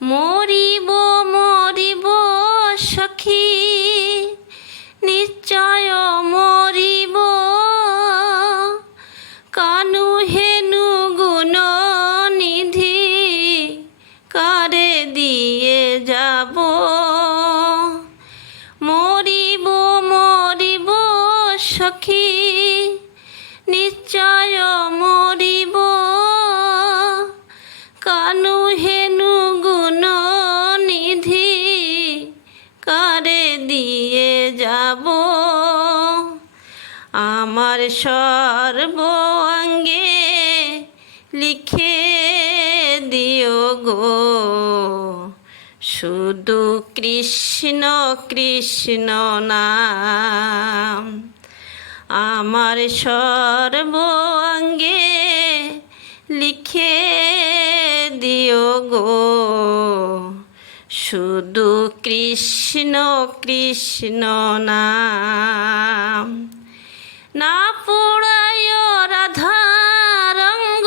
মরিব মরিব সখী, নিশ্চয় মরিব। কানু হেনু গুণ নিধি, কারে দিয়ে যাব? মরিব মরিব সখী, নিশ্চয় মরিব। আমার সর্বাঙ্গে লিখে দিও গো। শুধু কৃষ্ণ কৃষ্ণ নাম। আমার সর্বাঙ্গে লিখে দিও গো। শুধু কৃষ্ণ কৃষ্ণ নাম। না পোড়ায় রাধারঙ্গ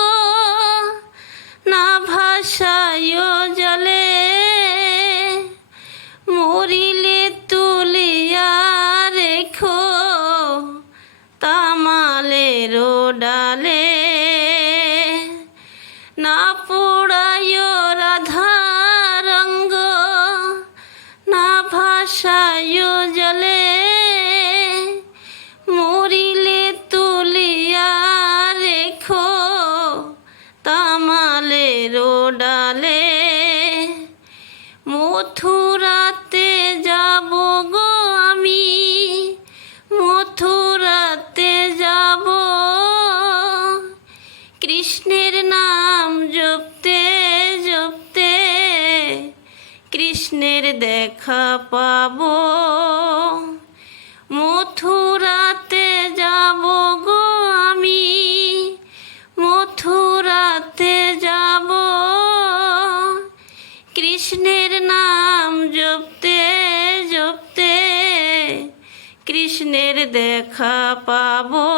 না ভাষায় জলে। মরিলে তুলিয়া রেখো তামালের ডালে। না পোড়ায় রাধারঙ্গ না ভাষায় কৃষ্ণের নাম জপতে জপতে কৃষ্ণের দেখা পাব। মথুরাতে যাব গো আমি, মথুরাতে যাব। কৃষ্ণের নাম জপতে জপতে কৃষ্ণের দেখা পাবো।